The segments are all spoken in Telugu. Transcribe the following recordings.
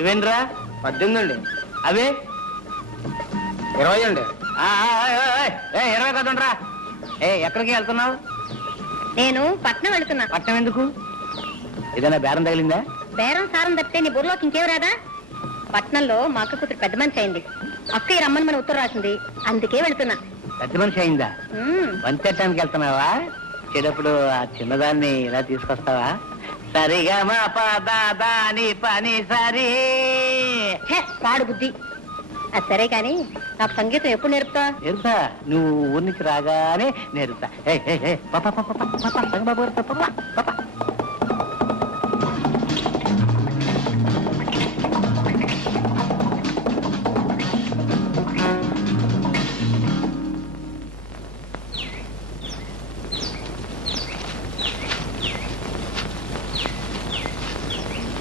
ఇవేంద్రా 18 అండి. అవి 20 అండి. 20 కదండ్రా. ఎక్కడికి వెళ్తున్నావు? నేను పట్నం వెళ్తున్నా. పట్నం ఎందుకు? ఏదైనా బేరం తగిలిందా? బేరం సారం తప్పితే నీ బుర్రలోకి ఇంకేం రాదా? పట్నంలో మా అక్క కూతురు పెద్ద మనిషి అయింది. అక్కయ్య రమ్మని మన ఉత్తరం రాసింది, అందుకే వెళ్తున్నా. పెద్ద మనిషి అయిందా? వంచటానికి వెళ్తున్నావా? చెడప్పుడు ఆ చిన్నదాన్ని ఇలా తీసుకొస్తావా? సరిగా మా పని పని సరి పాడు బుద్ధి. అది సరే కాని నాకు సంగీతం ఎప్పుడు నేర్పుతా? నేర్పుతా, నువ్వు ఊరి నుంచి రాగానే నేర్పుతా.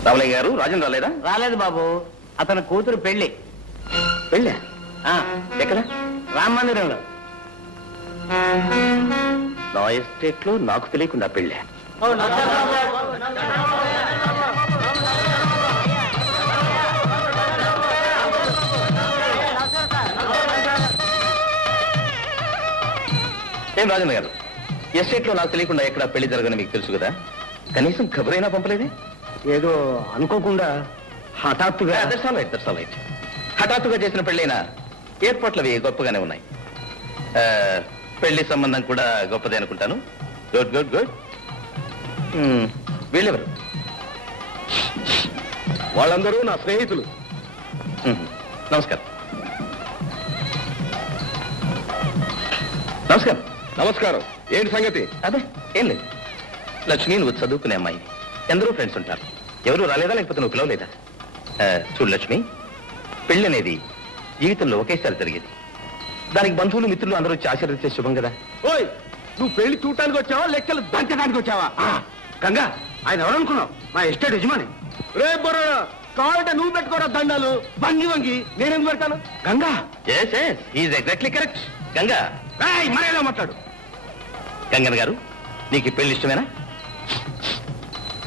రామలయ్య గారు, రాజన్ రాలేదా? రాలేదు బాబు, అతని కూతురు పెళ్లి. పెళ్ళా? ఎక్కడ? రామ మందిరంలో. నా ఎస్టేట్ లో నాకు తెలియకుండా పెళ్ళా? ఏం రాజన్న గారు, ఎస్టేట్ లో నాకు తెలియకుండా ఎక్కడ పెళ్లి జరగని మీకు తెలుసు కదా, కనీసం ఖబరైనా పంపలేదే? ఏదో అనుకోకుండా హఠాత్తుగా. హఠాత్తుగా చేసిన పెళ్ళైనా ఏర్పాట్లు అవి గొప్పగానే ఉన్నాయి. పెళ్లి సంబంధం కూడా గొప్పదే అనుకుంటాను. Good good good. వీళ్ళెవరు? వాళ్ళందరూ నా స్నేహితులు. నమస్కారం. నమస్కారం. నమస్కారం. ఏంటి సంగతి? అదే ఏం లేదు. లక్ష్మి, నువ్వు చదువుకునే అమ్మాయి, ఎందరో ఫ్రెండ్స్ ఉంటారు. ఎవరు రాలేదా, లేకపోతే నువ్వు పిలవలేదా? చూడు లక్ష్మి, పెళ్లి అనేది జీవితంలో ఒకేసారి జరిగేది. దానికి బంధువులు, మిత్రులు అందరూ వచ్చి ఆశీర్వదించే శుభం కదా. ఓయ్, నువ్వు పెళ్లి చూడటానికి వచ్చావా, లెక్కలు దంచడానికి వచ్చావా? గంగా, ఆయన ఎవరనుకున్నావు? మా ఎస్టేట్ యజమాని. రే బొర్ర, కావాలంటే నువ్వు పెట్టుకోరా దండాలు. వంగి వంగి నేనేం పెడతాను? Ganga. Is exactly correct. Ganga, మరేలా మాట్లాడు. గంగన్ గారు, నీకు ఈ పెళ్లి ఇష్టమేనా?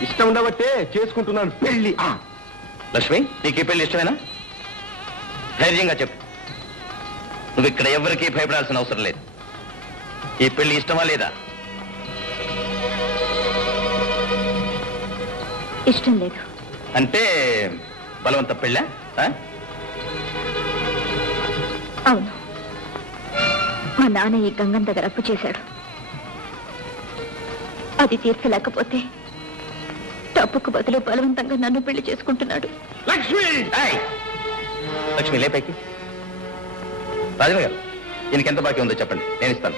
ఇష్టం ఉండబట్టే చేసుకుంటున్నాను పెళ్లి. లక్ష్మి, నీకు ఈ పెళ్లి ఇష్టమేనా? ధైర్యంగా చెప్పు. నువ్వు ఇక్కడ ఎవరికీ భయపడాల్సిన అవసరం లేదు. ఈ పెళ్లి ఇష్టమా లేదా? ఇష్టం లేదు. అంటే బలవంత పెళ్ళా? అవును, మా నాన్న ఈ గంగం దగ్గర అప్పు చేశాడు. అది తీర్చలేకపోతే తప్పుకు బదులు బలవంతంగా నన్ను పెళ్లి చేసుకుంటున్నాడు. లక్ష్మి! లక్ష్మి, లేపైకి. రాజన్ గారు, ఈయనకి ఎంత బాకీ ఉందో చెప్పండి, నేను ఇస్తాను.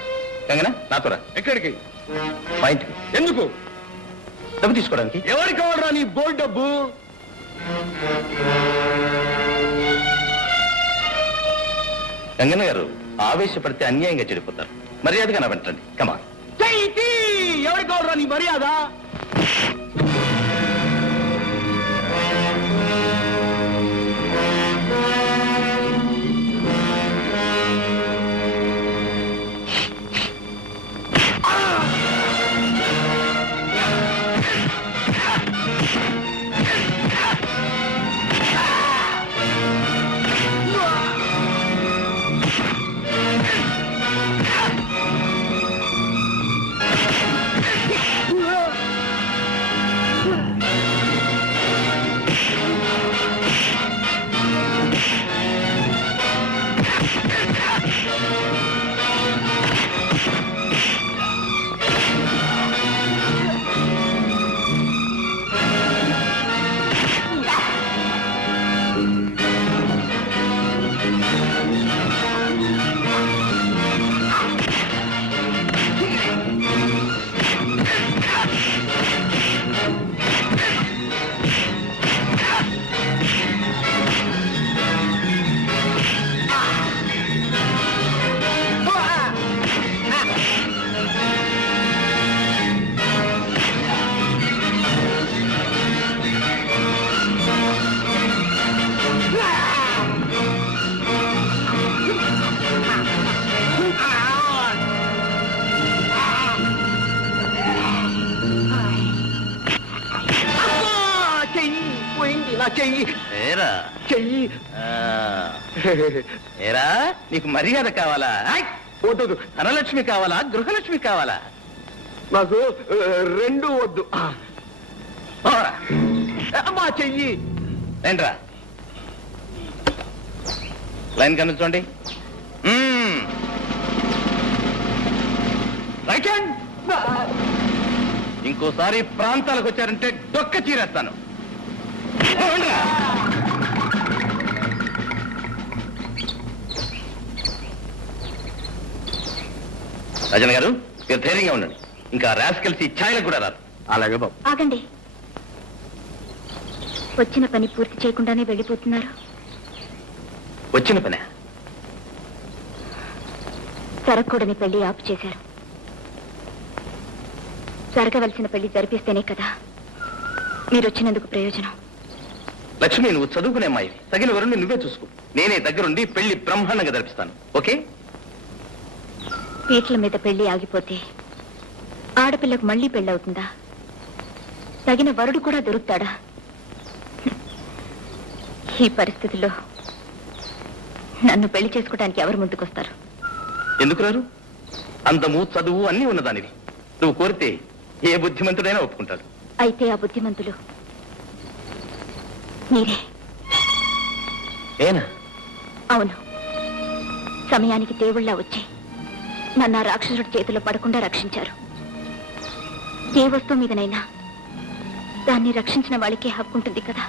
గంగనా, నాతో రా. ఎక్కడికి? మా ఇంటికి. ఎందుకు? డబ్బు తీసుకోవడానికి. ఎవరికి కావాలరా నీ బోల్డ్ డబ్బు? గంగన్న గారు, ఆవేశపడితే అన్యాయంగా చెడిపోతారు. మర్యాదగా నా వెంటండి. కమా. ఎవరికి కావాలరా నీ మర్యాద? పోయింది నా చెయ్యి ఏరా చెయ్యి. ఏరా నీకు మర్యాద కావాలా వద్దు, ధనలక్ష్మి కావాలా గృహలక్ష్మి కావాలా? నాకు రెండు వద్దు. పోరా. మా చెయ్యి. రండ్రా లైన్ కనిపించండి. Right hand. ఇంకోసారి ప్రాంతాలకు వచ్చారంటే డొక్క చీరేస్తాను. పోండ్రా. రాజన్ గారు మీరు ధైర్యంగా ఉండండి. ఇంకా ర్యాస్ కలిసి ఛాయలకు కూడా రారు. అలాగే బాబు. ఆగండి. వచ్చిన పని పూర్తి చేయకుండానే వెళ్ళిపోతున్నారు. వచ్చిన పనే జరగకూడని పెళ్లి ఆపు చేశారు. జరగవలసిన పెళ్లి జరిపిస్తేనే కదా మీరు వచ్చినందుకు ప్రయోజనం. లక్ష్మి నువ్వు చదువుకునే అమ్మాయి, తగిన వరుణ్ణి నువ్వే చూసుకో. నేనే దగ్గరుండి పెళ్లి బ్రహ్మాండంగా జరిపిస్తాను. ఓకే? పీటల మీద పెళ్లి ఆగిపోతే ఆడపిల్లకు మళ్లీ పెళ్ళవుతుందా? తగిన వరుడు కూడా దొరుకుతాడా? ఈ పరిస్థితుల్లో నన్ను పెళ్లి చేసుకోవడానికి ఎవరు ముందుకొస్తారు? ఎందుకు రారు? అందము చదువు అన్నీ ఉన్నదానివి. నువ్వు కోరితే ఏ బుద్ధిమంతుడైనా ఒప్పుకుంటాడు. అయితే ఆ బుద్ధిమంతులు మీరే. ఏనా? అవును. సమయానికి దేవుళ్ళ వచ్చి నన్ను ఆ రాక్షసుడి చేతిలో పడకుండా రక్షించారు. ఏ వస్తువు మీదనైనా దాన్ని రక్షించిన వాళ్ళకే హక్కు ఉంటుంది కదా.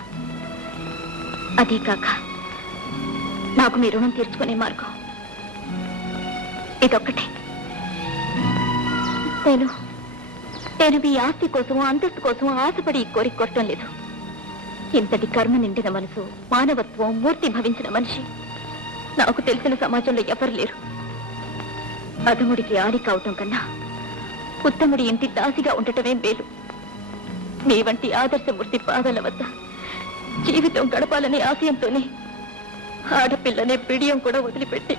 అదే కాక నాకు మీ రుణం తీర్చుకునే మార్గం ఇదొక్కటే. నేను మీ ఆస్తి కోసం అంతస్తు కోసం ఆశపడి ఈ కోరిక కొట్టడం లేదు. ఇంతటి కర్మ నిండిన మనసు, మానవత్వం మూర్తి భవించిన మనిషి నాకు తెలిసిన సమాజంలో ఎవరు లేరు. అధముడికి ఆడి కావటం కన్నా ఉత్తముడి ఇంటి దాసిగా ఉండటమే మేలు. మీ వంటి ఆదర్శమూర్తి పాదాల వద్ద జీవితం గడపాలనే ఆశయంతోనే ఆడపిల్లనే పిడియం కూడా వదిలిపెట్టి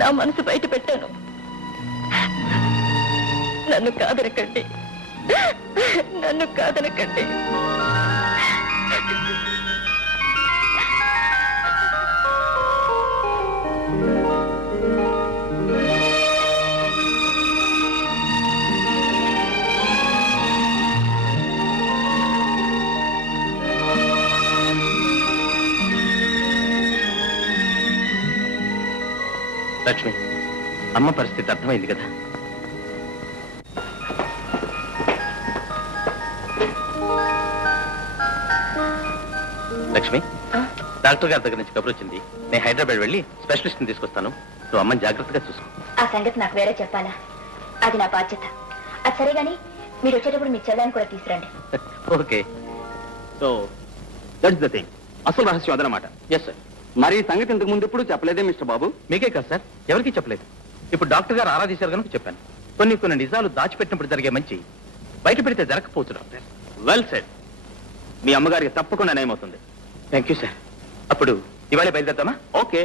నా మనసు బయట పెట్టాను. నన్ను కాదనకండి, నన్ను కాదనకండి. లక్ష్మి, అమ్మ పరిస్థితి అర్థమైంది కదా? లక్ష్మి, డాక్టర్ గారి దగ్గర నుంచి కబురు వచ్చింది. నేను హైదరాబాద్ వెళ్ళి స్పెషలిస్ట్ ని తీసుకొస్తాను. నువ్వు అమ్మని జాగ్రత్తగా చూసుకో. ఆ సంగతి నాకు వేరే చెప్పాలా? అది నా బాధ్యత. అది సరే గాని మీరు వచ్చేటప్పుడు మీ చెల్లాన్ని కూడా తీసుకురండి. Okay. So that's the thing. అసలు రహస్యం అదనమాట. Yes sir. మరి ఈ సంగతి ఇంతకు ముందు ఎప్పుడు చెప్పలేదే మిస్టర్ బాబు? మీకే కాదు సార్, ఎవరికీ చెప్పలేదు. ఇప్పుడు డాక్టర్ గారు ఆరాధించారు కనుక చెప్పాను. కొన్ని నిజాలు దాచిపెట్టినప్పుడు జరిగే మంచి బయట పెడితే జరగకపోవచ్చు డాక్టర్. Well said. మీ అమ్మగారికి తప్పకుండా నయమవుతుంది. Thank you sir. అప్పుడు ఇవాళ బయలుదేరుతామా? ఓకే.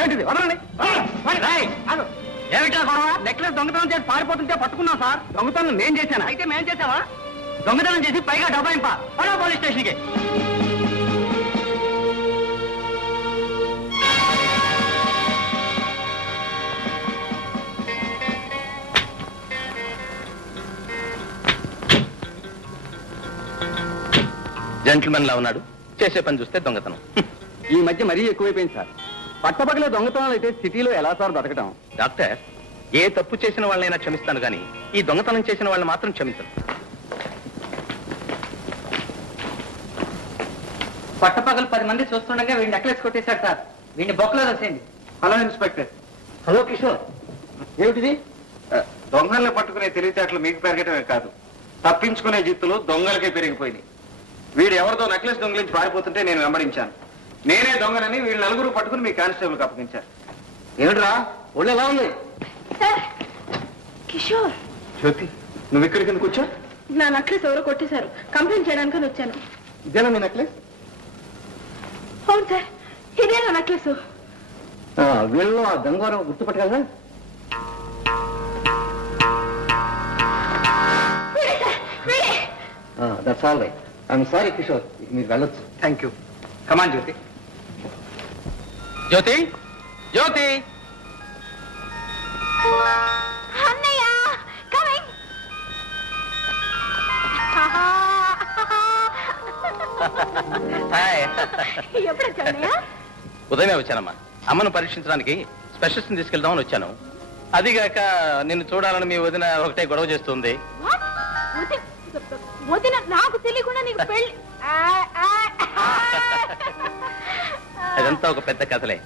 ఏంటిది? వదలండి. ఏమిటా గొడవ? నెక్లెస్ దొంగతనం చేసి పారిపోతుంటే పట్టుకున్నాం సార్. దొంగతనం నేను చేశాను. అయితే మేం చేసావా? దొంగతనం చేసి పైగా డబ్బాయింప పోలీస్ స్టేషన్కి. జెంటిల్మెన్ లా ఉన్నాడు, చేసే పని చూస్తే దొంగతనం. ఈ మధ్య మరీ ఎక్కువైపోయింది సార్. పట్టపగలే దొంగతనాలు అయితే సిటీలో ఎలా సార్ బతకటం? డాక్టర్, ఏ తప్పు చేసిన వాళ్ళైనా క్షమిస్తాను కానీ ఈ దొంగతనం చేసిన వాళ్ళని మాత్రం క్షమించను. పట్టపగలు 10 మంది చూస్తుండగా వీడిని నెక్లెస్ కొట్టేశాడు సార్. వీడిని బొక్కలో రాసేయండి. Hello inspector. హలో కిషోర్, ఏమిటిది? దొంగల్ని పట్టుకునే తెలివితేటలు మీకు పెరగటమే కాదు, తప్పించుకునే జిత్తులు దొంగలకే పెరిగిపోయినాయి. వీడు ఎవరితో నెక్లెస్ దొంగలించి పారిపోతుంటే నేను వెంబడించాను. నేనే దొంగనని వీళ్ళు నలుగురు పట్టుకుని మీ కానిస్టేబుల్కి అప్పగించారు. ఏమిట్రా ఒళ్ళు ఎలా ఉంది? కిషోర్, జ్యోతి, నువ్వు ఇక్కడికి ఎందుకు వచ్చా? నా నెక్లెస్ ఎవరో కొట్టేశారు, కంప్లైంట్ చేయడానికి వచ్చాను. ఇదేనా మీ నెక్లెస్? అవును సార్, ఇదే నా నెక్లెస్. వీళ్ళు ఆ దొంగ గుర్తుపట్టగలరా? That's all right. I'm sorry Kishore, మీరు వెళ్ళొచ్చు. Thank you. కమాన్ జ్యోతి. జ్యోతి, జ్యోతి, అన్నయ్య కమింగ్. హాయ్. ఎప్పుడు వచ్చావు అన్నయ్య? ఉదయమే వచ్చానమ్మా. అమ్మను పరీక్షించడానికి స్పెషలిస్ట్ని తీసుకెళ్దామని వచ్చాను. అదిగాక నిన్ను చూడాలని మీ వదిన ఒకటే గొడవ చేస్తుంది. వదిన నాకు తెలియకుండా నీకు పెళ్లి? అదంతా ఒక పెద్ద కథలే.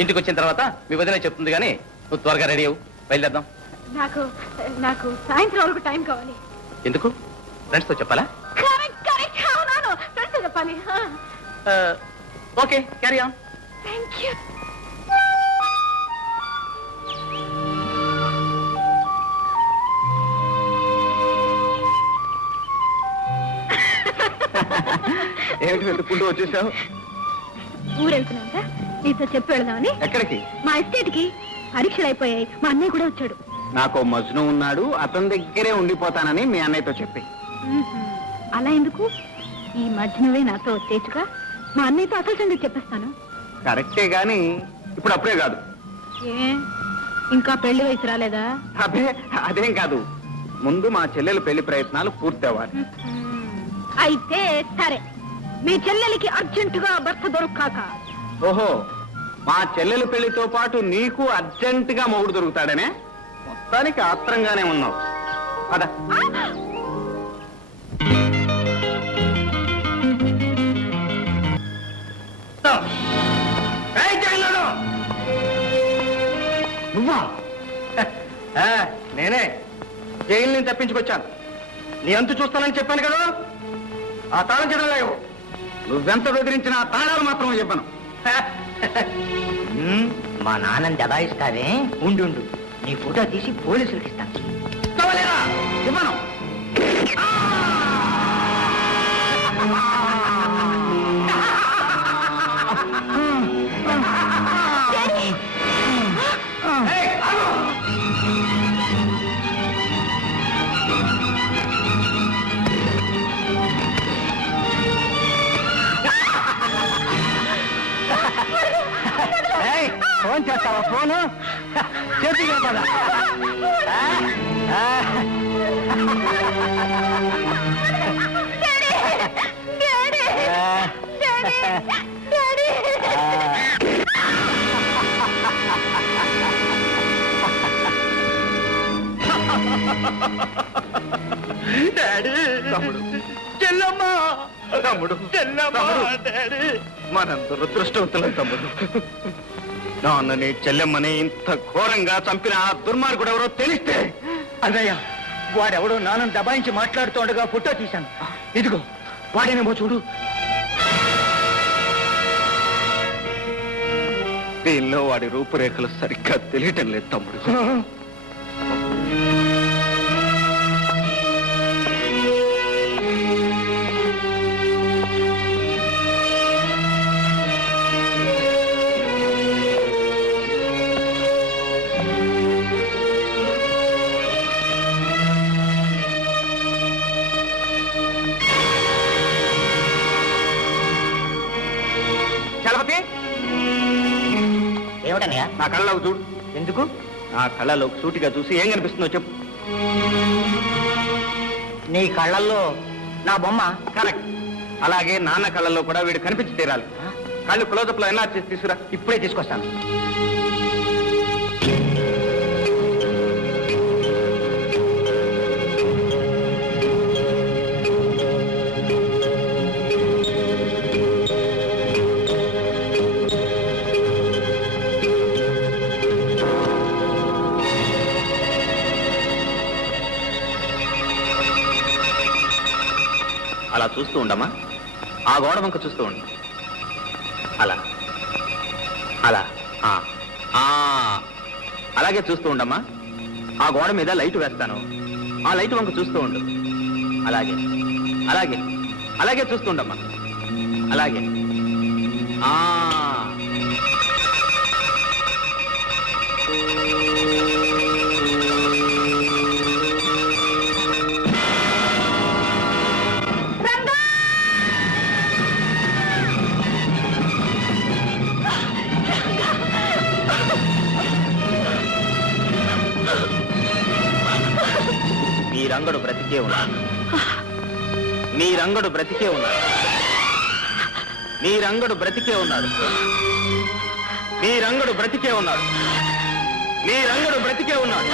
ఇంటికి వచ్చిన తర్వాత మీ వదిన చెప్తుంది, కానీ నువ్వు త్వరగా రెడీ అవ్వు, బయలుదేద్దాం. నాకు నాకు సాయంత్రం వరకు టైం కావాలి. ఎందుకు? ఫ్రెండ్స్ తో చెప్పాలా? కరెక్ట్ కరెక్ట్, అవునాను, ఫ్రెండ్స్ చెప్పాలి. Okay, carry on. Thank you. ఏమిటి వెతుక్కుంటూ వచ్చేసావు? ఊరెళ్తున్నాం సార్, నీతో చెప్పి వెళదామని. ఎక్కడికి? మా ఎస్టేట్ కి పరీక్షలు అయిపోయాయి, మా అన్నయ్య కూడా వచ్చాడు. నాకు మజ్ను ఉన్నాడు, అతని దగ్గరే ఉండిపోతానని మీ అన్నయ్యతో చెప్పి. అలా ఎందుకు? ఈ మధ్యనవే నాతో వచ్చేచ్చుగా, మా అన్నయ్యతో అసలు సంగతి చెప్పేస్తాను. కరెక్టే గాని ఇప్పుడు అప్పుడే కాదు. ఏ ఇంకా పెళ్లి వయసు రాలేదా? అబ్బే అదేం కాదు, ముందు మా చెల్లెలు పెళ్లి ప్రయత్నాలు పూర్తి అవ్వాలి. అయితే సరే, మీ చెల్లెలికి అర్జెంటుగా భర్త దొరకాక. ఓహో, మా చెల్లెలు పెళ్లితో పాటు నీకు అర్జెంటుగా మొగుడు దొరుకుతాడనే? మొత్తానికి ఆత్రంగానే ఉన్నావు. పద. నువ్వా? నేనే జైలు నుంచి తప్పించుకొచ్చాను. నీ అంతు చూస్తానని చెప్పాను కదా. ఆ తాళం చేయడం లేవు. నువ్వెంత బెదిరించినా ఆ తాళాలు మాత్రం చెప్పను. మా నాన్నని దబాయిస్తావే, ఉండు, నీ ఫోటో తీసి పోలీసులకి ఇస్తాను. ఇవ్వను. ఫోన్ చేస్తావా? ఫోను చేతికి పద. తమ్ముడు, చెల్లమ్మా, తమ్ముడు, మన దురదృష్టవంతులం తమ్ముడు. నాన్నని చెల్లెమ్మని ఇంత ఘోరంగా చంపిన ఆ దుర్మార్గుడు ఎవరో తెలిస్తే. అదయ్య, వాడెవడో నాన్నని దబాయించి మాట్లాడుతుండగా ఫోటో తీశాను. ఇదిగో వాడేనేమో చూడు. దీనిలో వాడి రూపురేఖలు సరిగ్గా తెలియటం లేదు తమ్ముడు. చలపతి, ఏమిటన్నయ్య? నా కళ్ళలోకి చూడు. ఎందుకు? నా కళ్ళలోకి సూటిగా చూసి ఏం కనిపిస్తుందో చెప్పు. నీ కళ్ళల్లో నా బొమ్మ. కరెక్ట్. అలాగే నాన్న కళ్ళల్లో కూడా వీడు కనిపించి తీరాలి. కళ్ళు క్లోజప్ లో ఎలా చేసి తీసుకురా. ఇప్పుడే తీసుకొస్తాను. అలా చూస్తూ ఉండమ్మా. ఆ గోడ వంక చూస్తూ ఉండు. అలా అలా అలాగే చూస్తూ ఉండమ్మా. ఆ గోడ మీద లైట్ వేస్తాను. ఆ లైట్ వంక చూస్తూ ఉండు. అలాగే అలాగే అలాగే చూస్తూ ఉండమ్మా. అలాగే మీ రంగడు బ్రతికే ఉన్నాడు. మీ రంగడు బ్రతికే ఉన్నాడు. మీ రంగడు బ్రతికే ఉన్నాడు. మీ రంగడు బ్రతికే ఉన్నాడు. మీ రంగడు బ్రతికే ఉన్నాడు.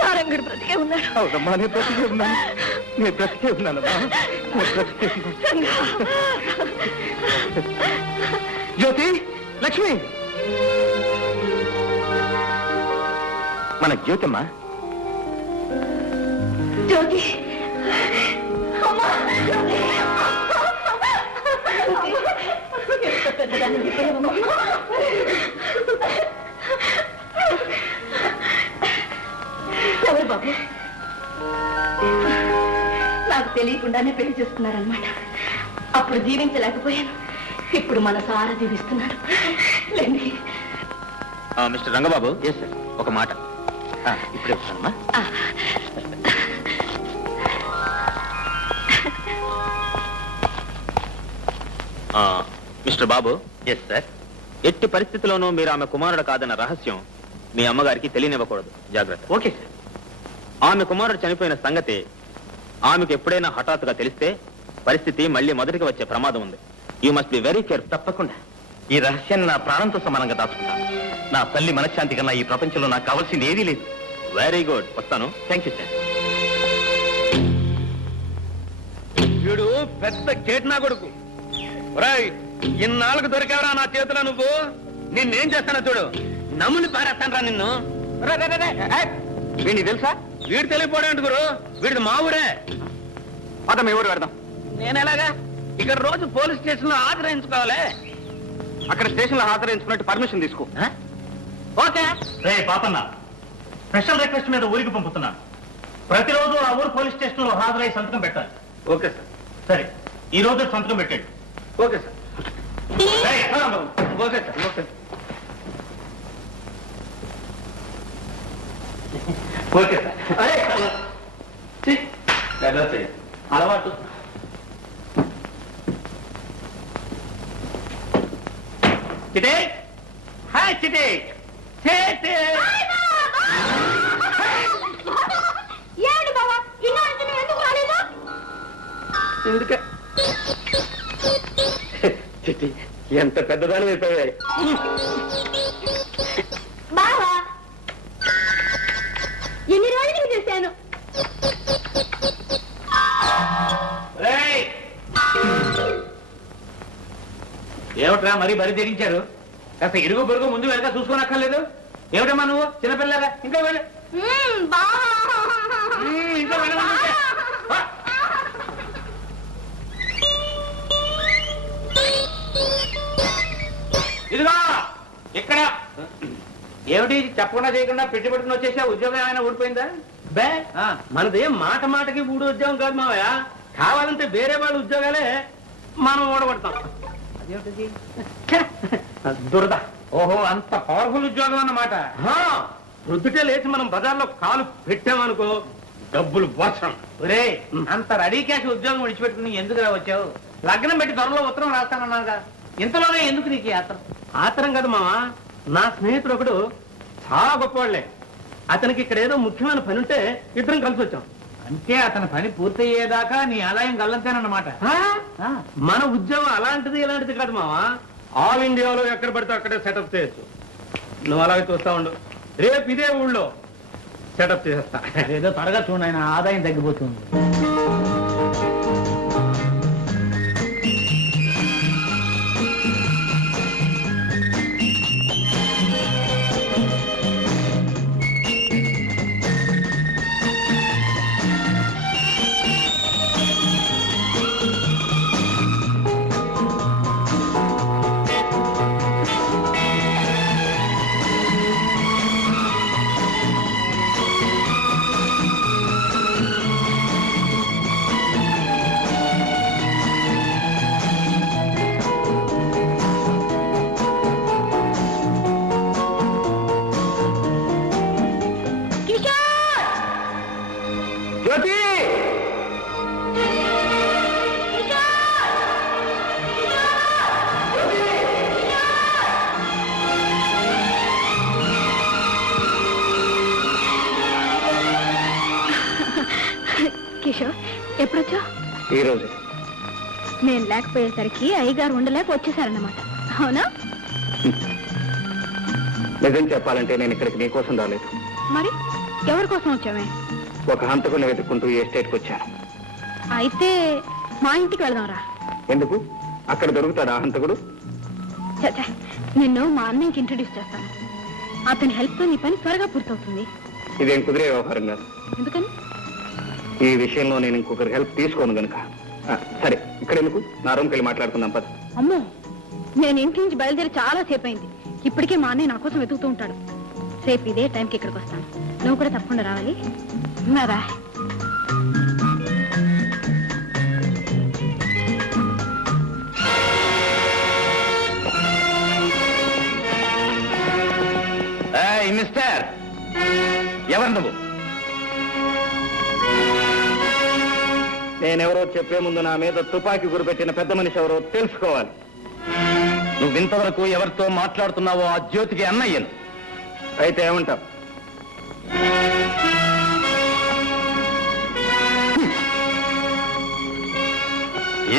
నా రంగడు బ్రతికే ఉన్నాడు. అవునమ్మా, నేను బ్రతికే ఉన్నాను. నేను బ్రతికే ఉన్నానమ్మా. జ్యోతి, లక్ష్మి, మన జ్యోతమ్మా. జ్యోతి, ఎవరు బాబు? నాకు తెలియకుండానే పెళ్లి చేస్తున్నారనమాట. అప్పుడు జీవించలేకపోయాను, ఇప్పుడు మనసారా జీవిస్తున్నారు. లేండి. మిస్టర్ రంగబాబు, ఎస్ సార్, ఒక మాట. ఇప్పుడే వస్తానమ్మా. మిస్టర్ బాబు. Yes sir. ఎట్టి పరిస్థితిలోనూ మీరు ఆమె కుమారుడు కాదన్న రహస్యం మీ అమ్మగారికి తెలియనివ్వకూడదు. జాగ్రత్త. Okay sir. ఆమె కుమారుడు చనిపోయిన సంగతి ఆమెకు ఎప్పుడైనా హఠాత్తుగా తెలిస్తే పరిస్థితి మళ్ళీ మొదటికి వచ్చే ప్రమాదం ఉంది. You must be very careful. తప్పకుండా ఈ రహస్యాన్ని నా ప్రాణంతో సమానంగా దాచుకుంటాను. నా తల్లి మనశ్శాంతి కన్నా ఈ ప్రపంచంలో నాకు కావాల్సింది ఏదీ లేదు. Very good. వస్తాను. Thank you sir. వీడు పెద్ద కేట్నా కొడుకు. ఇన్నాళ్ళకు దొరికావరా నా చేతిలో నువ్వు. నిన్నేం చేస్తానో చూడు. నమ్ముని పారేస్తానరా నిన్ను. వీడిని తెలుసా? వీడు తెలియపోవడం గురు. వీడిది మా ఊరే. అతను ఎవరు పెడదాం? నేనెలాగా ఇక్కడ రోజు పోలీస్ స్టేషన్ లో హాజరాయించుకోవాలి. అక్కడ స్టేషన్ లో హాజరించుకున్నట్టు పర్మిషన్ తీసుకో. ఓకే. రే పాపన్న, స్పెషల్ రిక్వెస్ట్ మీద ఊరికి పంపుతున్నాను. ప్రతిరోజు ఆ ఊరు పోలీస్ స్టేషన్ లో హాజరై సంతకం పెట్టాలి. Okay sir. సరే, ఈ రోజు సంతకం పెట్టండి. Okay sir. Okay sir. Okay. Okay sir. అలవాటు. చిటే, హాయ్ చిటే. ఏమిటి బావా, ఇన్నాళ్ళు నువ్వు ఎందుకు రాలేదు? ఎందుక చిట్టి, ఎంత పెద్దదాని అయిపోయాయి. బావా, ఎన్ని రోజులు చేశాను. ఏమిట్రా మరీ బరి తెగించారు? కాస్త ఇరుగు పొరుగు ముందు వెనక చూసుకోనక్కర్లేదు. ఏమిటమ్మా నువ్వు చిన్నపిల్లగా? ఇంకా వెళ్ళి ఇంకా వెళ్ళమంటే ఇదిగో ఇక్కడ. ఏమిటి చెప్పకుండా చేయకుండా పెట్టి పెట్టుకుని వచ్చేసా? ఉద్యోగం ఏమైనా ఊడిపోయిందా? బే, మనదేం మాట మాటకి ఊడి ఉద్యోగం కాదు మావయ్య. కావాలంటే వేరే వాళ్ళ ఉద్యోగాలే మనం ఓడగొడతాం. అదేమిటి దురద? ఓహో, అంత పవర్ఫుల్ ఉద్యోగం అన్నమాట. ప్రొద్దుటే లేచి మనం బజార్లో కాలు పెట్టామనుకో, డబ్బులు వర్షం. ఒరే, అంత రెడీ క్యాష్ ఉద్యోగం విడిచిపెట్టుకుని ఎందుకు వచ్చావు? లగ్నం పెట్టి త్వరలో ఉత్తరం రాస్తానన్నాగా. ఇంతలోనే ఎందుకు నీకు ఆత్రం? ఆత్రం కాదు మావా, నా స్నేహితుడు ఒకడు చాలా గొప్పవాళ్లే. అతనికి ఇక్కడ ఏదో ముఖ్యమైన పని ఉంటే ఇద్దరం కలిసి వచ్చాం. అంటే అతని పని పూర్తయ్యేదాకా నీ ఆదాయం గల్లంతేనన్నమాట. మన ఉద్యోగం అలాంటిది ఇలాంటిది కాదు మావా. ఆల్ ఇండియాలో ఎక్కడ పడితే అక్కడే సెటప్ చేయొచ్చు. నువ్వు అలాగే చూస్తా ఉండు. రేపు ఇదే ఊళ్ళో సెటప్ చేసేస్తా. ఏదో త్వరగా చూడండి, ఆయన ఆదాయం తగ్గిపోతుంది. ఎప్పుడొచ్చా? ఈ రోజు. నేను లేకపోయేసరికి అయ్యగారు ఉండలేక వచ్చేసారన్నమాట, అవునా? నిజం చెప్పాలంటే నేను ఇక్కడికి నీకోసం రాలేదు. మరి ఎవరి కోసం వచ్చామే? ఒక హంతకుని వెతుక్కుంటూ ఈ ఎస్టేట్కి వచ్చాను. అయితే మా ఇంటికి వెళదాంరా. ఎందుకు? అక్కడ దొరుకుతాడా హంతకుడు? చచ్చా, నిన్ను మా అన్నయ్యకి ఇంట్రడ్యూస్ చేస్తాను. అతని హెల్ప్తో నీ పని త్వరగా పూర్తవుతుంది. ఇదేం కుదిరే వ్యవహారం కాదు. ఎందుకని? ఈ విషయంలో నేను ఇంకొకరి హెల్ప్ తీసుకోను గనుక. సరే, ఇక్కడ ఎందుకు? నా రూమ్కి వెళ్ళి మాట్లాడుకుందాం పద. అమ్మో, నేను ఇంటి నుంచి బయలుదేరి చాలా సేపు అయింది. ఇప్పటికే మా అన్నయ్య నా కోసం వెతుకుతూ ఉంటాడు. రేపు ఇదే టైంకి ఇక్కడికి వస్తాను. నువ్వు కూడా తప్పకుండా రావాలి. రా. మిస్టర్, ఎవరు నువ్వు? నేనెవరో చెప్పే ముందు నా మీద తుపాకీ గురిపెట్టిన పెద్ద మనిషి ఎవరో తెలుసుకోవాలి. నువ్వు ఇంతవరకు ఎవరితో మాట్లాడుతున్నావో ఆ జ్యోతికి అన్నయ్యను. అయితే ఏమంటావు?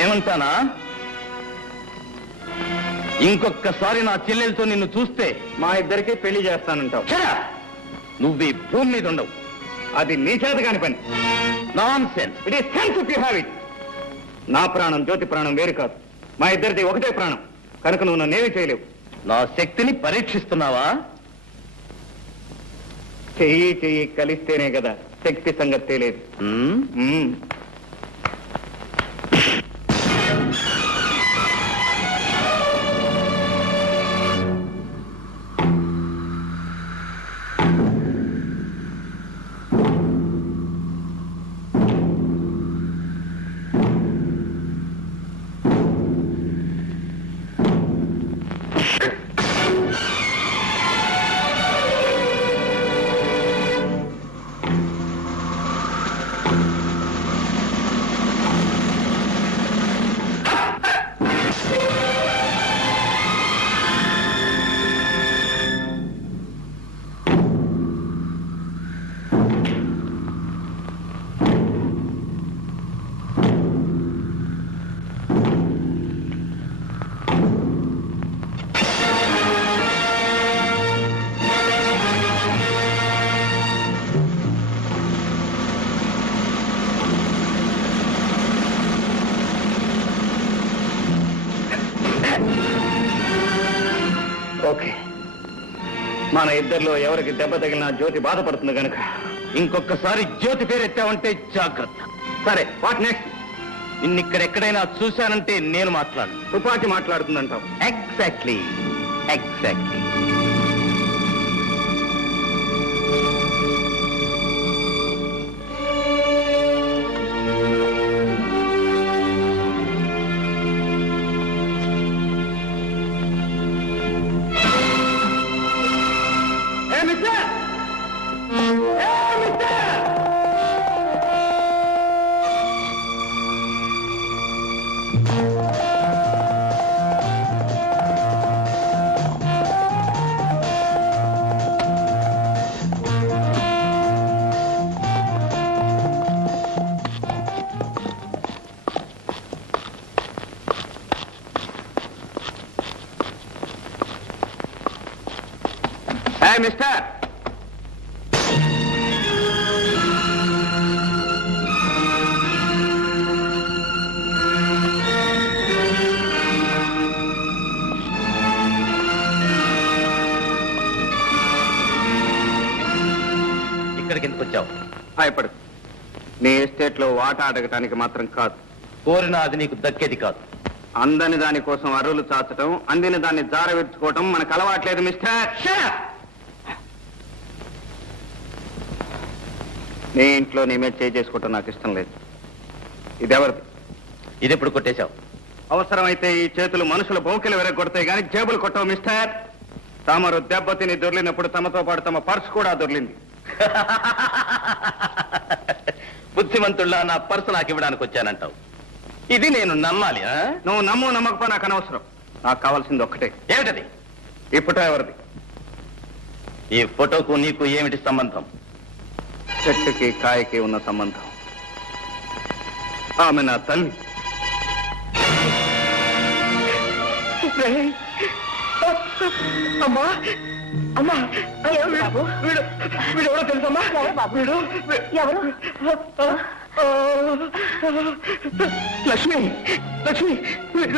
ఏమంటానా? ఇంకొక్కసారి నా చెల్లెలతో నిన్ను చూస్తే మా ఇద్దరికి పెళ్లి చేస్తానంటావు. నువ్వు ఈ భూమి మీద ఉండవు. అది నీ చేత కాని పని. Nonsense. It is sense if you have it. నా ప్రాణం జ్యోతి ప్రాణం వేరు కాదు. మా ఇద్దరిది ఒకటే ప్రాణం కనుక నువ్వు నన్నేమీ చేయలేవు. నా శక్తిని పరీక్షిస్తున్నావా? చెయ్యి చెయ్యి కలిస్తేనే కదా శక్తి సంగతి తెలియదు. ఓకే, మన ఇద్దరిలో ఎవరికి దెబ్బ తగిలినా జ్యోతి బాధపడుతుంది కనుక ఇంకొకసారి జ్యోతి పేరు ఎత్తావంటే జాగ్రత్త. సరే, వాట్ నెక్స్ట్? నిన్నిక్కడెక్కడైనా చూశానంటే నేను మాట్లాడు. తుపాకీ మాట్లాడుతుందంటావు. Exactly, exactly. మిస్టర్, ఇక్కడికి ఎందుకు వచ్చావు? భయపడు. నీ ఎస్టేట్ లో వాటా అడగటానికి మాత్రం కాదు. కోరిన అది నీకు దక్కేది కాదు. అందని దాని కోసం అరువులు చాచటం, అందిన దాన్ని జారవిడ్చుకోవటం మనకు అలవాట్లేదు మిస్టర్. నీ ఇంట్లో నీ మీద చేసుకోవటం నాకు ఇష్టం లేదు. ఇదెవరిది? ఇదెప్పుడు కొట్టేశావు? అవసరమైతే ఈ చేతులు మనుషుల బౌకెలు వెరగొడతాయి కానీ జేబులు కొట్టవు మిస్టర్. తమరు దెబ్బతిని దొర్లినప్పుడు తమతో పాటు తమ పర్సు కూడా దొర్లింది. బుద్ధిమంతుల్లా నా పర్సు నాకు ఇవ్వడానికి వచ్చానంటావు. ఇది నేను నమ్మాలి? నువ్వు నమ్ము నమ్మకపో నాకు అనవసరం. నాకు కావాల్సింది ఒక్కటే. ఏమిటది? ఈ ఫోటో ఎవరిది? ఈ ఫోటోకు నీకు ఏమిటి సంబంధం? చెట్టుకి కాయకి ఉన్న సంబంధం. ఆమె నా తల్లి. అమ్మా అమ్మా వీడు ఎవరో తెలుసమ్మా? వీడు ఎవరు? లక్ష్మి లక్ష్మి వీడు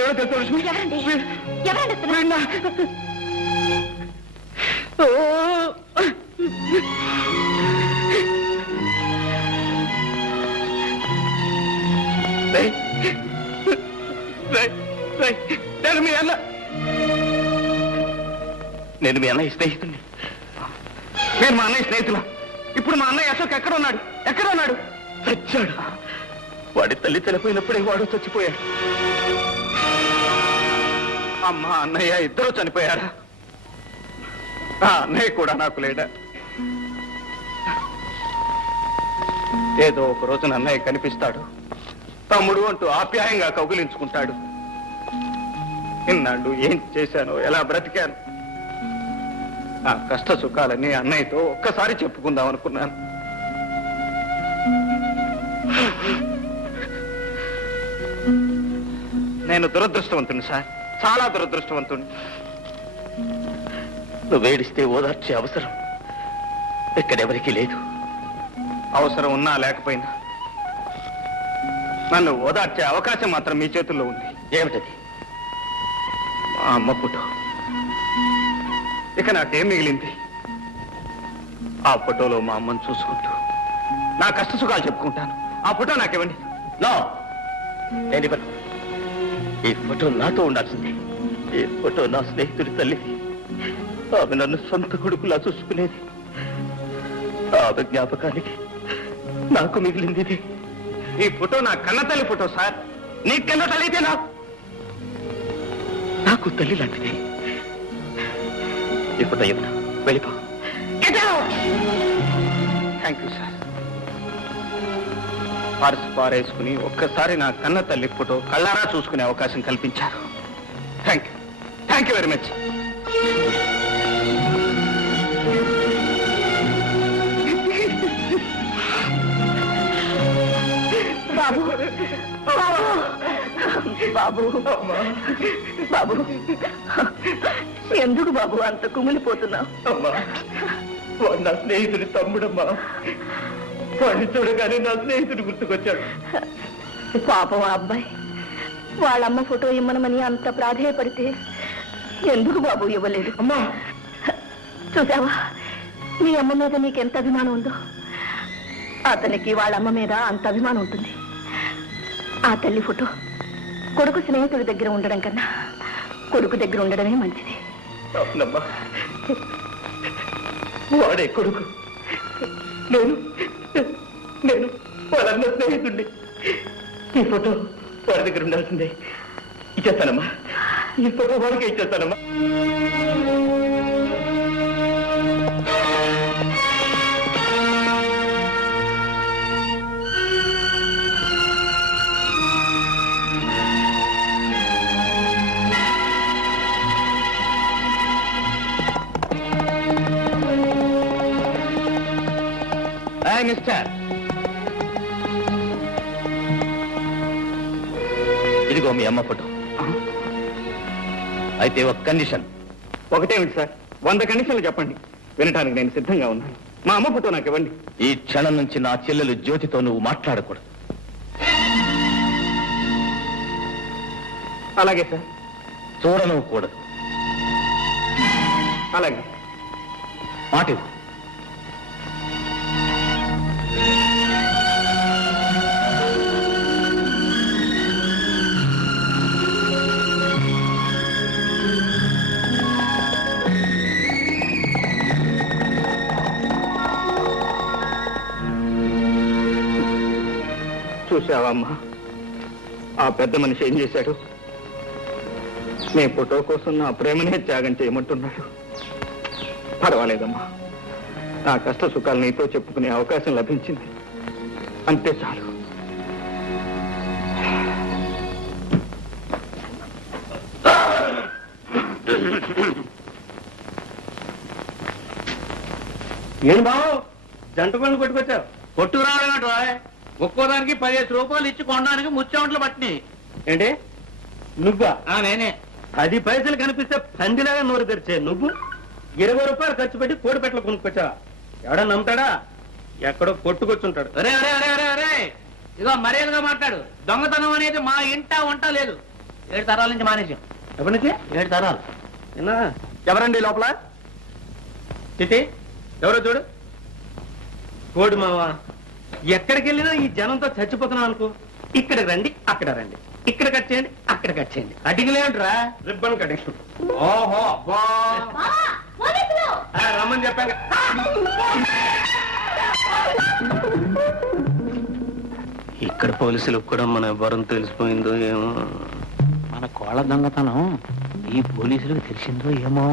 ఎవరో తెలుసా? లక్ష్మి ఎవరండి? నేను మీ అన్న నేను మీ అన్నయ్య స్నేహితుడిని. నేను మా అన్నయ్య స్నేహితులా? ఇప్పుడు మా అన్నయ్య అశోక్ ఎక్కడ ఉన్నాడు? చచ్చాడు. వాడి తల్లి చనిపోయినప్పుడే వాడు చచ్చిపోయాడు. అమ్మ అన్నయ్య ఇద్దరూ చనిపోయారా? ఆ అన్నయ్య కూడా నాకు లేడా? ఏదో ఒక రోజున అన్నయ్య కనిపిస్తాడు, తమ్ముడు అంటూ ఆప్యాయంగా కౌగిలించుకుంటాడు. ఇన్నాళ్ళు ఏం చేశానో, ఎలా బ్రతికాను, నా కష్ట సుఖాలన్నీ అన్నయ్యతో ఒక్కసారి చెప్పుకుందాం అనుకున్నాను. నేను దురదృష్టవంతుని సార్, చాలా దురదృష్టవంతుని. నువ్వేడిస్తే ఓదార్చే అవసరం ఎక్కడెవరికీ లేదు. అవసరం ఉన్నా లేకపోయినా నన్ను ఓదార్చే అవకాశం మాత్రం మీ చేతుల్లో ఉంది. ఏమిటది? మా అమ్మ ఫోటో. ఇక నాకేం మిగిలింది? ఆ ఫోటోలో మా అమ్మను చూసుకుంటూ నా కష్ట సుఖాలు చెప్పుకుంటాను. ఆ ఫోటో నాకివ్వండి. నో, నేను ఇవ్వను. ఈ ఫోటో నాతో ఉండాల్సిందే. ఈ ఫోటో నా స్నేహితుడి తల్లిది. ఆమె నన్ను సొంత కొడుకులా చూసుకునేది. ఆమె జ్ఞాపకానికి నాకు మిగిలింది ఇది. ఈ ఫోటో నా కన్న తల్లి ఫోటో సార్. నీ కన్న తల్లి అయితే నాకు తల్లి లాంటిది. ఈ ఫోటో ఇవ్వను, వెళ్ళిపో. Thank you sir. పర్సు పారేసుకుని ఒక్కసారి నా కన్న తల్లి ఫోటో కళ్ళారా చూసుకునే అవకాశం కల్పించారు. Thank you very much. బాబు బాబు బాబు ఎందుకు బాబు అంత కుమిలిపోతున్నావు? అమ్మా, వాడు నా స్నేహితుడి తమ్ముడమ్మా. వాడిని చూడగానే నా స్నేహితుడు గుర్తుకొచ్చాడు. పాపం ఆ అబ్బాయి వాళ్ళమ్మ ఫోటో ఇమ్మనమని అంత ప్రాధేయపడితే ఎందుకు బాబు ఇవ్వలేదు? అమ్మా, చూసావా మీ అమ్మ మీద నీకెంత అభిమానం ఉందో, అతనికి వాళ్ళమ్మ మీద అంత అభిమానం ఉంటుంది. ఆ తల్లి ఫోటో కొడుకు స్నేహితుడి దగ్గర ఉండడం కన్నా కొడుకు దగ్గర ఉండడమే మంచిది. అవునమ్మా, వాడే కొడుకు. నేను వాళ్ళన్న స్నేహితుడిని. ఈ ఫోటో వాడి దగ్గర ఉండాల్సిందే. ఇచ్చేస్తానమ్మా, ఈ ఫోటో వాడికే ఇచ్చేస్తానమ్మా. మిస్టర్, ఇదిగో మీ అమ్మ ఫోటో. అయితే ఒక కండిషన్. ఒకటేమిటి సార్? 100 కండిషన్లు చెప్పండి, వినటానికి నేను సిద్ధంగా ఉన్నాను. మా అమ్మ ఫోటో నాకు ఇవ్వండి. ఈ క్షణం నుంచి నా చెల్లెలు జ్యోతితో నువ్వు మాట్లాడకూడదు. అలాగే సార్. చూడను కూడదు. అలాగే. మాట ఇవ్వు. చూసావా అమ్మా, ఆ పెద్ద మనిషి ఏం చేశాడు? నీ ఫోటో కోసం నా ప్రేమనే త్యాగం చేయమంటున్నాడు. పర్వాలేదమ్మా, నా కష్ట సుఖాలు నీతో చెప్పుకునే అవకాశం లభించింది, అంతే చాలు. ఏం బావు జంట పనులు కొట్టుకొచ్చావు? కొట్టుకు రావడం ఒక్కోదానికి 15 రూపాయలు ఇచ్చి కొనడానికి ముచ్చెమట్లు పట్టినాయి. ఏంటి నువ్వా? నేనే. 10 పైసలు కనిపిస్తే పందిలాగా నోరు తెరిచే నువ్వు 20 రూపాయలు ఖర్చు పెట్టి కోడి పెట్టలు కొనుక్కొచ్చా. ఎవడా నమ్ముతాడా? ఎక్కడో కొట్టుకొచ్చుంటాడు. అరే అరే అరే అరే అరే ఇదో మర్యాదగా మాట్లాడు. దొంగతనం అనేది మా ఇంట వంట లేదు. 7 తరాల నుంచి మానేసాం. ఎప్పటి నుంచి? 7 తరాలు. ఎవరండి లోపల? చిట్టి ఎవరో చూడు. కోడి మావా, ఎక్కడికి వెళ్ళినా ఈ జనంతో చచ్చిపోతున్నాం అనుకో. ఇక్కడ రండి, అక్కడ రండి, ఇక్కడ కట్ చేయండి, అక్కడ కట్ చేయండి. కటింగ్ ఏమిట్రా? Ribbon cutting. ఓహో అబ్బా రమ్మని చెప్పాను. ఇక్కడ పోలీసులకు కూడా మన వరం తెలిసిపోయిందో ఏమో. మన కోళ్ళ దొంగతనం ఈ పోలీసులకు తెలిసిందో ఏమో.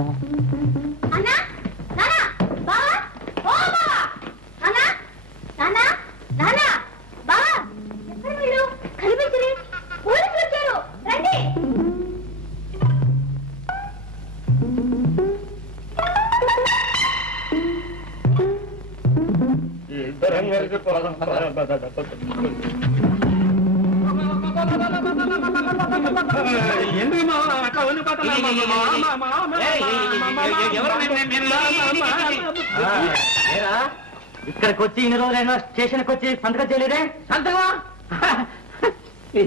ఇక్కడికి వచ్చి ఇన్ని రోజులైనా స్టేషన్కి వచ్చి సంతకం చేయలేదే? సంతకమా?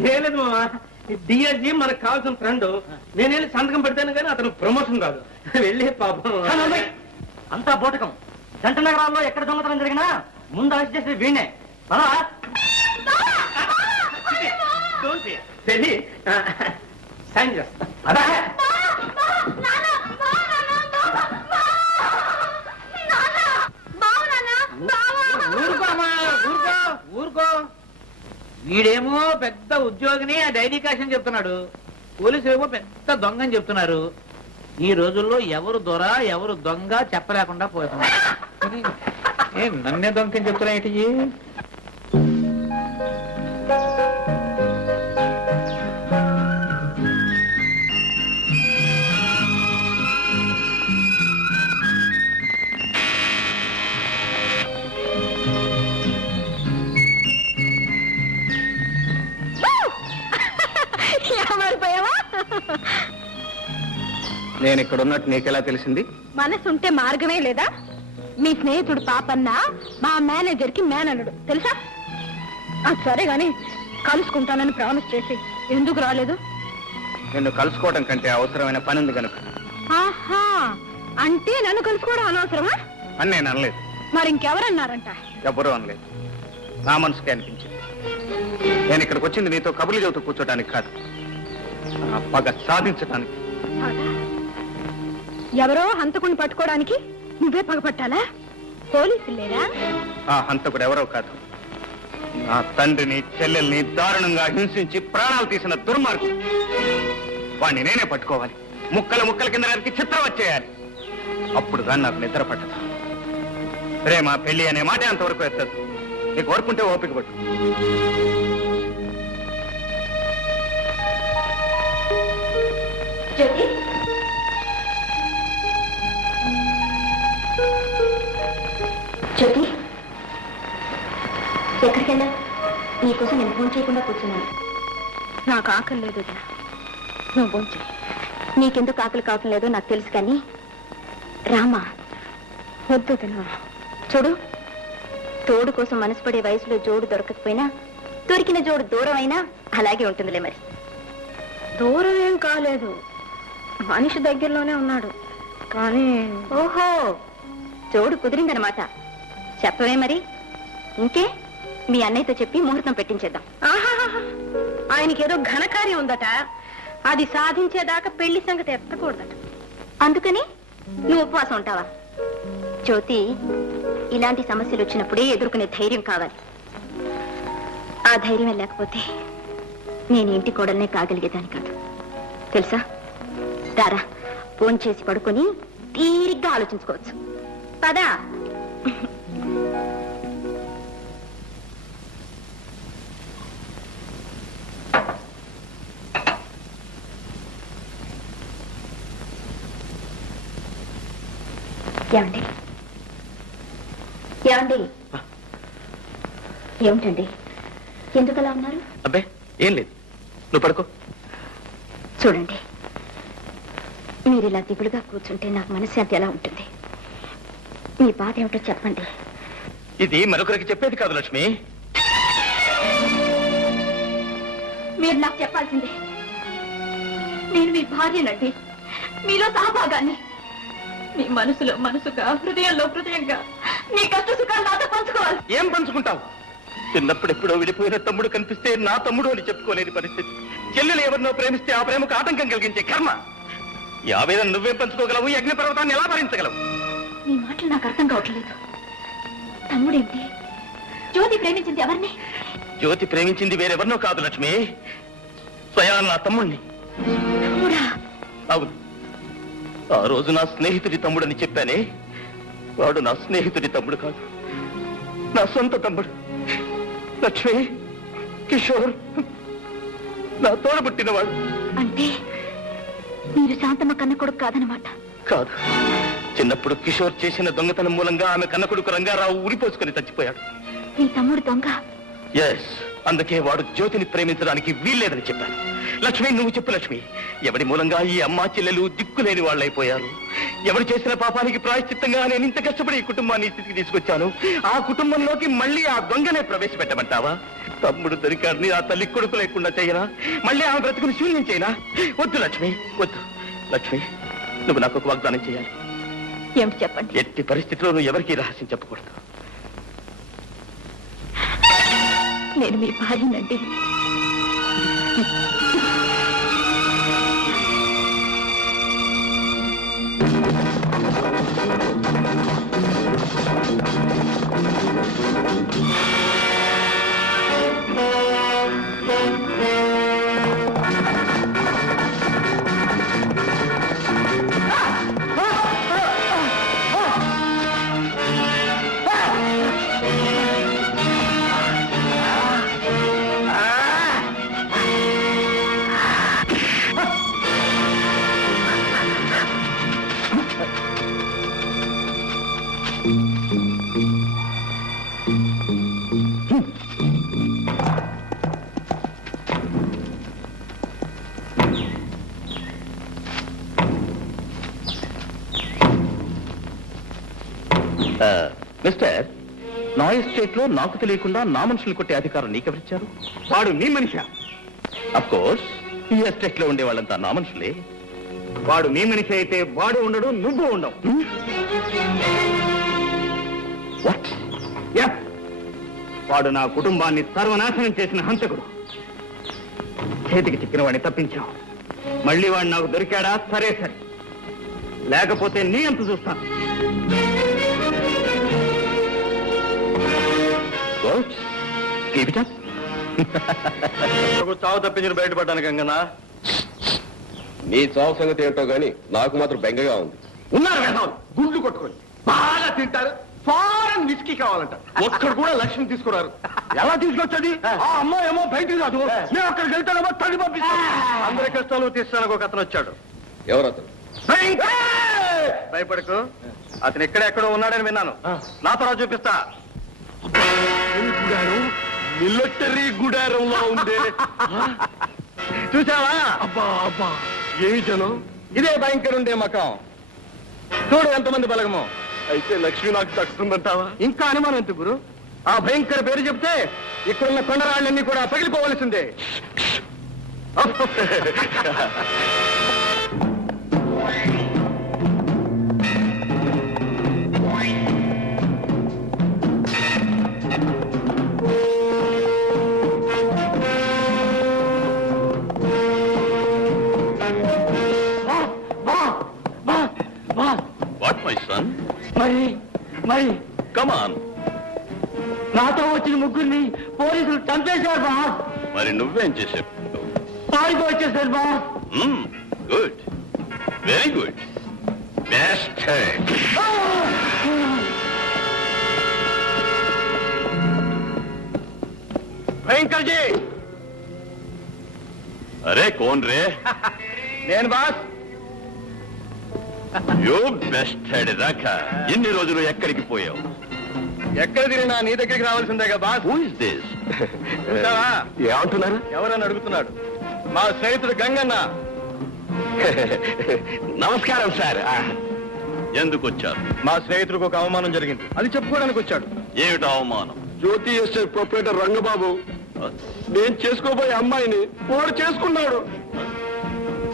లేదు మామా, డిఎస్జీ మనకు కావాల్సిన ఫ్రెండ్. నేను వెళ్ళి సంతకం పెడతాను కానీ అతను ప్రమోషన్ కాదు. వెళ్ళి పాపం అంతా బోటకం. జంట నగరాల్లో ఎక్కడ దొంగతనం జరిగినా ముందు అరెస్ట్ చేసే వీణే. వెళ్ళి సైన్ చేస్తా. ఊరుకో. వీడేమో పెద్ద ఉద్యోగిని ఆ డైరీ కాషన్ చెప్తున్నాడు. పోలీసులు ఏమో పెద్ద దొంగని చెప్తున్నారు. ఈ రోజుల్లో ఎవరు దొర ఎవరు దొంగ చెప్పలేకుండా పోతున్నారు. నన్నే దొంగని చెప్తున్నా ఏంటి? నేను ఇక్కడ ఉన్నట్టు నీకెలా తెలిసింది? మనసుంటే మార్గమే లేదా? మీ స్నేహితుడు పాపన్న మా మేనేజర్ కి మేనల్లుడు తెలుసా? సరే గాని కలుసుకుంటానని ప్రామిస్ చేసి ఎందుకు రాలేదు? నిన్ను కలుసుకోవడం కంటే అవసరమైన పని ఉంది కనుక. ఆహా, అంటే నన్ను కలుసుకోవడం అనవసరమా అని నేను అనలేదు. మరి ఇంకెవరన్నారంట? ఎవరూ అనలేదు. నా మనసుకే అనిపించింది. నేను ఇక్కడికి వచ్చింది నీతో కబుర్లు చెబుతూ కూర్చోడానికి కాదు, పగ సాధించడానికి. ఎవరో హంతకుని పట్టుకోవడానికి నువ్వే పగపట్టాలా? పోలీసులు లేరా? ఆ హంతకుడు ఎవరో కాదు, నా తండ్రిని చెల్లెల్ని దారుణంగా హింసించి ప్రాణాలు తీసిన దుర్మార్గుడు. వాణ్ణి నేనే పట్టుకోవాలి, ముక్కల ముక్కల కింద నరికి చిత్రం వచ్చేయాలి. అప్పుడు కానీ నాకు నిద్ర పట్టదు. ప్రేమ పెళ్లి అనే మాట అంతవరకు ఎత్తదు. నీకు ఓర్పుంటే ఓపిక పట్టు. జ్యోతి, ఎక్కడికి వెళ్ళా? నీకోసం నేను ఫోన్ చేయకుండా కూర్చున్నాను. నాకు ఆకలి లేదు, నువ్వు ఫోన్ చేయి. నీకెందుకు ఆకలి కావటం లేదో నాకు తెలుసు కానీ రామా వద్దు తిన. చూడు, తోడు కోసం మనసు పడే వయసులో జోడు దొరకకపోయినా దొరికిన జోడు దూరం అయినా అలాగే ఉంటుందిలే. మరి దూరం ఏం కాలేదు, మనిషి దగ్గరలోనే ఉన్నాడు కానీ. ఓహో, జోడు కుదిరిందనమాట. చెప్పవే మరి. ఇంకే మీ అన్నయ్యతో చెప్పి ముహూర్తం పెట్టించేద్దాం. ఆయనకేదో ఘనకార్యం ఉందట, అది సాధించేదాకా పెళ్లి సంగతి ఎత్తకూడదట. అందుకని నువ్వు ఉపవాసం ఉంటావా? జ్యోతి, ఇలాంటి సమస్యలు వచ్చినప్పుడే ఎదుర్కొనే ధైర్యం కావాలి. ఆ ధైర్యం లేకపోతే నేను ఇంటి కోడల్నే కాగలిగేదాన్ని కాదు తెలుసా. దారా, ఫోన్ చేసి పడుకొని తీరిగ్గా ఆలోచించుకోవచ్చు. పదా. ఏమండి ఏమండి ఏమిటండి ఎందుకలా ఉన్నారు? అబ్బే ఏం లేదు, నువ్వు పడుకో. చూడండి, మీరు ఇలా దిగులుగా కూర్చుంటే నాకు మనశ్శాంతి ఎలా ఉంటుంది? మీ బాధ ఏమిటో చెప్పండి. ఇది మరొకరికి చెప్పేది కాదు లక్ష్మి. మీరు నాకు చెప్పాల్సిందే. నేను మీ భార్యనండి, మీలో సహభాగాన్ని. మీ మనసులో మనసుగా, హృదయంలో హృదయంగా మీ కష్ట సుఖాలు నాతో పంచుకోవాలి. ఏం పంచుకుంటావు? చిన్నప్పుడెప్పుడో విడిపోయిన తమ్ముడు కనిపిస్తే నా తమ్ముడు అని చెప్పుకోలేని పరిస్థితి. చెల్లెలు ఎవరినో ప్రేమిస్తే ఆ ప్రేమకు ఆటంకం కలిగించే కర్మ. ఈ ఆవేదన నువ్వే పంచుకోగలవు, ఈ అగ్నిపర్వతాన్ని ఎలా భరించగలవు? మీ మాటలు నాకు అర్థం కావట్లేదు. తమ్ముడేంటి? జ్యోతి ప్రేమించింది ఎవరిని? జ్యోతి ప్రేమించింది వేరెవరినో కాదు లక్ష్మి, స్వయాన నా తమ్ముణ్ణి. తమ్ముడా? అవును, ఆ రోజు నా స్నేహితుడి తమ్ముడని చెప్పానే, వాడు నా స్నేహితుడి తమ్ముడు కాదు, నా సొంత తమ్ముడు. లక్ష్మి, కిషోర్ నా తోడబుట్టినవాడు. అంటే మీరు శాంతమ్మ కన్న కొడుకు కాదనమాట? కాదు, చిన్నప్పుడు కిషోర్ చేసిన దొంగతనం మూలంగా ఆమె కన్న కొడుకు రంగారావు ఉరిపోసుకుని చచ్చిపోయాడు. మీ తమ్ముడు దొంగ? ఎస్, అందుకే వాడు జ్యోతిని ప్రేమించడానికి వీల్లేదని చెప్పాను. లక్ష్మి, నువ్వు చెప్పు లక్ష్మి, ఎవడి మూలంగా ఈ అమ్మా చెల్లెలు దిక్కులేని వాళ్ళైపోయారు? ఎవరు చేసిన పాపానికి ప్రాయశ్చిత్తంగా నేను ఇంత కష్టపడి ఈ కుటుంబాన్ని స్థితికి తీసుకొచ్చాను. ఆ కుటుంబంలోకి మళ్ళీ ఆ దొంగనే ప్రవేశపెట్టమంటావా? తమ్ముడు దొరికాడిని ఆ తల్లి కొడుకు లేకుండా చేయనా? మళ్ళీ ఆమె బ్రతుకుని శూన్యం చేయనా? వద్దు లక్ష్మి, వద్దు. లక్ష్మి, నువ్వు నాకు ఒక వాగ్దానం చేయాలి. ఏమిటి చెప్పండి. ఎట్టి పరిస్థితిలో నువ్వు ఎవరికీ రహస్యం చెప్పకూడదు. నేను మీ భార్యనండి. మిస్టర్, నా ఎస్టేట్ లో నాకు తెలియకుండా నా మనుషులు కొట్టే అధికారం నీకెవరిచ్చారు? వాడు నీ మనిషా? అఫ్ కోర్స్, ఈ ఎస్టేట్ లో ఉండే వాళ్ళంతా నా మనుషులే. వాడు నీ మనిషి అయితే వాడు ఉండడు, నువ్వు ఉండవు. వాట్? వాడు నా కుటుంబాన్ని సర్వనాశనం చేసిన హంతకుడు. చేతికి చిక్కిన వాడిని తప్పించావు. మళ్ళీ వాడు నాకు దొరికాడా? సరే సరే, లేకపోతే నీ అంత చూస్తాను. చావు తప్పించిన బయటపడ్డాను గంగనా. నీ చావు సంగతి ఏంటో గాని నాకు మాత్రం బెంగగా ఉంది. ఉన్నారు వేసాలు గుండ్లు కొట్టుకొని బాగా తింటారు. ఫారెన్ విస్కీ కావాలంట. ఒక్కడు కూడా లక్ష్మి తీసుకున్నారు. ఎలా తీసుకొచ్చది? ఆ అమ్మాయి ఏమో బయటికి రాదు, నేను అక్కడికి వెళ్తానేమో తల్లి పంపిస్తాను. అందరి కష్టాలు తీస్తానికి ఒక అతను వచ్చాడు. ఎవరతను? భయపడకు, అతను ఎక్కడెక్కడో ఉన్నాడని విన్నాను. నా తర్వాత చూపిస్తా. మిలిటరీ గుడారంలో ఉంది. చూసావా? అబ్బా అబ్బా, ఏమి జనం! ఇదే భయంకరుండే మకం. చూడు ఎంతమంది బలగమో. అయితే లక్ష్మి నాకు దక్కుతుందంటావా? ఇంకా అనుమానం ఎందుకు గురు? ఆ భయంకర పేరు చెప్తే ఇక్కడున్న కొండరాళ్ళన్నీ కూడా పగిలిపోవలసిందే. What my son? మరి కమ్ ఆన్. నాతో వచ్చిన ముగ్గురిని పోలీసులు చంపేశారు బాస్. మరి నువ్వేం చేసావు? పారిపో వచ్చేసారు boss. Good, very good. Best. భయంకర్ జీ. అరే కోన్ రే? నేను బాస్. యూ బెస్ట్ హెడ్ రాక. ఎన్ని రోజులు ఎక్కడికి పోయావు? ఎక్కడ తిరిగినా నీ దగ్గరికి రావాల్సిందేగా బాస్. చూసావా? ఏమంటున్నారు? ఎవరని అడుగుతున్నాడు. మా స్నేహితుడు గంగన్న. నమస్కారం సార్. ఎందుకు వచ్చారు? మా స్నేహితుడికి ఒక అవమానం జరిగింది, అది చెప్పుకోవడానికి వచ్చాడు. ఏమిటి అవమానం? జ్యోతి ఎస్టేట్ ప్రొపరేటర్ రంగబాబు నేను చేసుకోబోయే అమ్మాయిని వాడు చేసుకున్నాడు.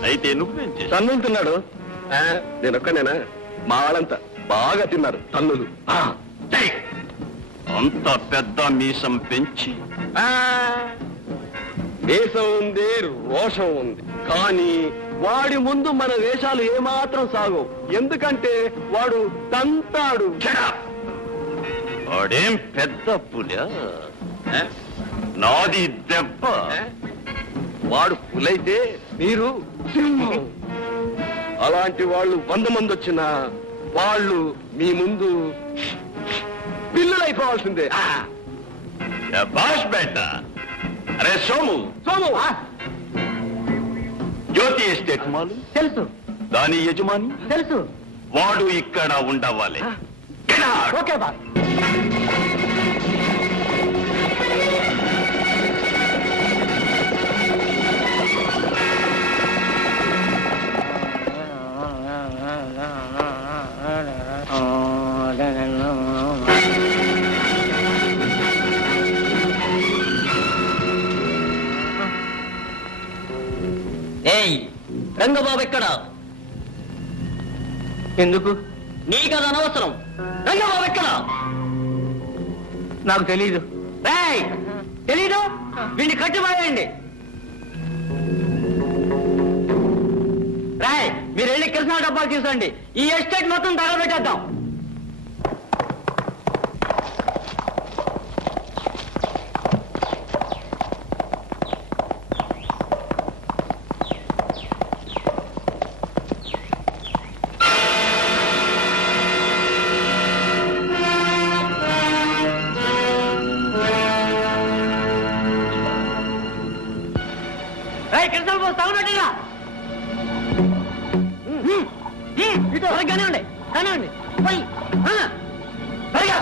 అయితే నువ్వేం చేశావు? తన్నులు తిన్నాడు. నేను ఒక్కనేనా? మా వాళ్ళంతా బాగా తిన్నారు తన్నులు. అంత పెద్ద మీసం పెంచి దేశం ఉంది, రోషం ఉంది, కానీ వాడి ముందు మన వేషాలు ఏమాత్రం సాగవు. ఎందుకంటే వాడు తంతాడు. వాడేం పెద్ద పులా? నాది దెబ్బ. వాడు పులైతే మీరు సింహం. అలాంటి వాళ్ళు 100 మంది వచ్చినా వాళ్ళు మీ ముందు పిల్లులైపోవాల్సిందే. బాష్ బేట. అరే సోము, సోము జ్యోతి ఎస్టేట్ మాలు తెలుసు దాని యజమాని తెలుసు. వాడు ఇక్కడ ఉండవాలి. Okay boss. ఏయ్ రంగబాబు ఎక్కడ? ఎందుకు? నీకది అనవసరం. రంగబాబు ఎక్కడ? నాకు తెలీదు. తెలీదు? వీడిని కట్టిపారేయండి. రాయ్, మీరు వెళ్ళి కృష్ణా డబ్బాలు తీసుకోండి. ఈ ఎస్టేట్ మొత్తం తగలబెట్టేద్దాం. కృష్ణ తగలబెట్టరా. కానివ్వండి కానివ్వండి. సరిగా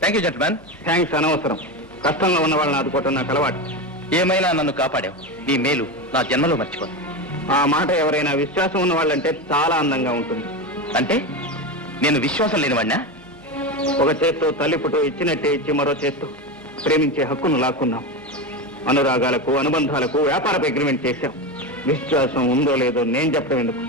థ్యాంక్ యూ జెంట్మెన్. థ్యాంక్స్ అనవసరం. కష్టంలో ఉన్న వాళ్ళని ఆదుకోవటం నాకు అలవాటు. ఏమైనా నన్ను కాపాడావు. నీ మేలు నా జన్మలో మర్చిపోను. ఆ మాట ఎవరైనా విశ్వాసం ఉన్న వాళ్ళంటే చాలా అందంగా ఉంటుంది. అంటే నేను విశ్వాసం లేనివాడినా? ఒక చేత్తో తల్లి పుట్టు ఇచ్చినట్టే ఇచ్చి మరో చేత్తో ప్రేమించే హక్కును లాక్కున్నాం. అనురాగాలకు అనుబంధాలకు వ్యాపారపు అగ్రిమెంట్ చేశాం. విశ్వాసం ఉందో లేదో నేను చెప్పడం ఎందుకు?